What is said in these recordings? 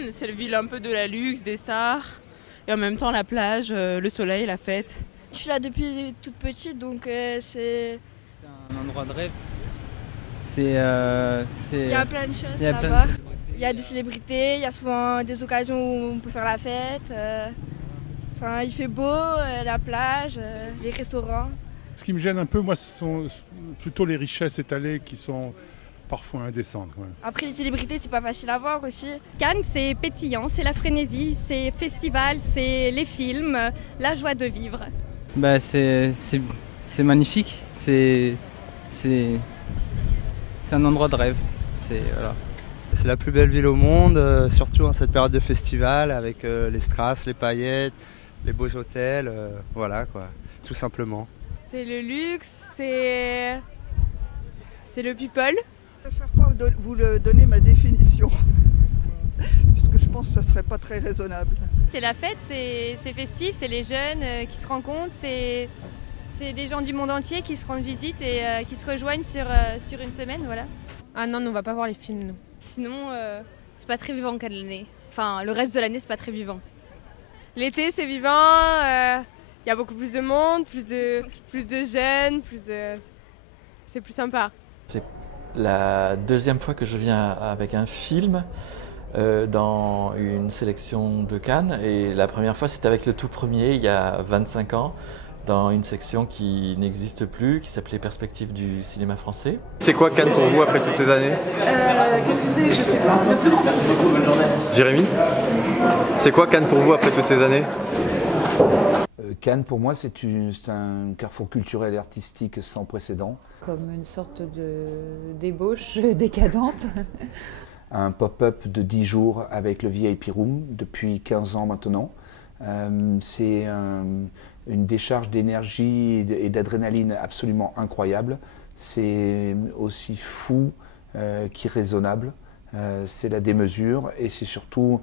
Cannes, c'est la ville un peu de la luxe, des stars. Et en même temps, la plage, le soleil, la fête. Je suis là depuis toute petite, donc c'est... C'est un endroit de rêve. Il y a plein de choses là-bas. Il y a des célébrités, il y a souvent des occasions où on peut faire la fête. Enfin, il fait beau, la plage, les restaurants. Ce qui me gêne un peu, moi, ce sont plutôt les richesses étalées qui sont parfois indécentes. Ouais. Après, les célébrités, c'est pas facile à voir aussi. Cannes, c'est pétillant, c'est la frénésie, c'est festival, c'est les films, la joie de vivre. Bah, c'est magnifique, c'est un endroit de rêve. Voilà. C'est la plus belle ville au monde, surtout en cette période de festival, avec les strass, les paillettes, les beaux hôtels, voilà quoi, tout simplement. C'est le luxe, c'est le people. Je ne préfère pas vous donner ma définition, puisque je pense que ce ne serait pas très raisonnable. C'est la fête, c'est festif, c'est les jeunes qui se rencontrent, c'est des gens du monde entier qui se rendent visite et qui se rejoignent sur une semaine, voilà. Ah non, nous on va pas voir les films, nous. Sinon, c'est pas très vivant qu'à l'année. Enfin, le reste de l'année, c'est pas très vivant. L'été, c'est vivant, y a beaucoup plus de monde, plus de jeunes, c'est plus sympa. C'est la deuxième fois que je viens avec un film dans une sélection de Cannes. Et la première fois, c'était avec le tout premier, il y a 25 ans, dans une section qui n'existe plus, qui s'appelait Perspectives du cinéma français. C'est quoi Cannes pour vous après toutes ces années? Qu'est-ce que c'est? Je sais pas. Jérémy? C'est quoi Cannes pour vous après toutes ces années? Cannes, pour moi, c'est un carrefour culturel et artistique sans précédent. Comme une sorte d'ébauche décadente. Un pop-up de 10 jours avec le VIP Room depuis 15 ans maintenant. C'est une décharge d'énergie et d'adrénaline absolument incroyable. C'est aussi fou qu'irraisonnable. C'est la démesure et c'est surtout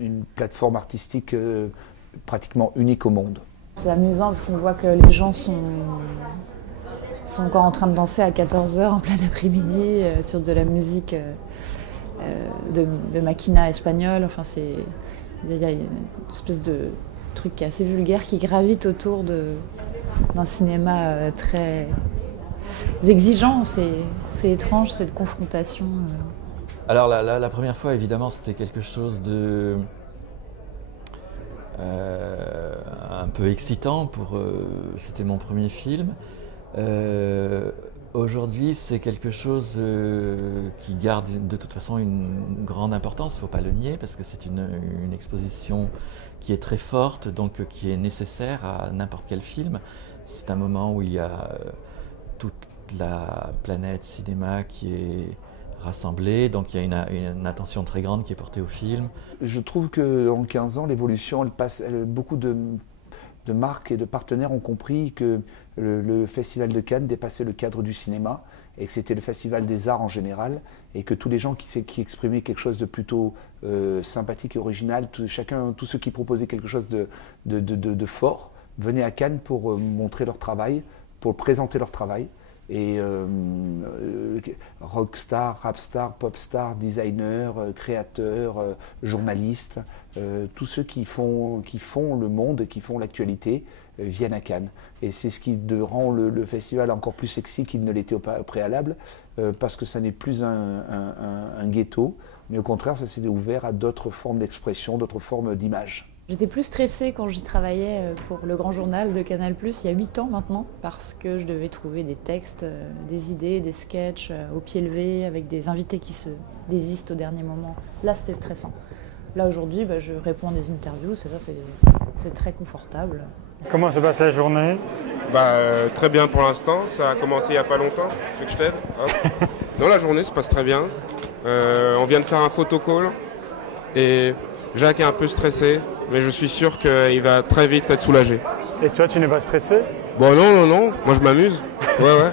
une plateforme artistique pratiquement unique au monde. C'est amusant parce qu'on voit que les gens sont encore en train de danser à 14h en plein après-midi sur de la musique de maquina espagnole. Enfin, il y a une espèce de truc qui est assez vulgaire qui gravite autour d'un cinéma très exigeant. C'est étrange cette confrontation. Alors la première fois, évidemment, c'était quelque chose de un peu excitant. C'était mon premier film. Aujourd'hui, c'est quelque chose qui garde de toute façon une grande importance, il ne faut pas le nier, parce que c'est une exposition qui est très forte, donc qui est nécessaire à n'importe quel film. C'est un moment où il y a toute la planète cinéma qui est rassemblée, donc il y a une attention très grande qui est portée au film. Je trouve qu'en 15 ans, l'évolution, beaucoup de marques et de partenaires ont compris que le Festival de Cannes dépassait le cadre du cinéma et que c'était le festival des arts en général et que tous les gens qui exprimaient quelque chose de plutôt sympathique et original, tous ceux qui proposaient quelque chose de fort venaient à Cannes pour montrer leur travail, pour présenter leur travail. Et rockstar, rapstar, popstar, designer, créateurs, journalistes, tous ceux qui font le monde, qui font l'actualité, viennent à Cannes. Et c'est ce qui rend le festival encore plus sexy qu'il ne l'était au préalable, parce que ça n'est plus un ghetto, mais au contraire, ça s'est ouvert à d'autres formes d'expression, d'autres formes d'image. J'étais plus stressée quand j'y travaillais pour le Grand Journal de Canal+, il y a 8 ans maintenant, parce que je devais trouver des textes, des idées, des sketchs au pied levé, avec des invités qui se désistent au dernier moment. Là, c'était stressant. Là, aujourd'hui, je réponds à des interviews, c'est très confortable. Comment se passe la journée? Très bien pour l'instant, ça a commencé il n'y a pas longtemps, tu veux que je t'aide? Non, la journée se passe très bien. On vient de faire un photocall et Jacques est un peu stressé, mais je suis sûr qu'il va très vite être soulagé. Et toi, tu n'es pas stressé? Bon, non, moi je m'amuse. Ouais.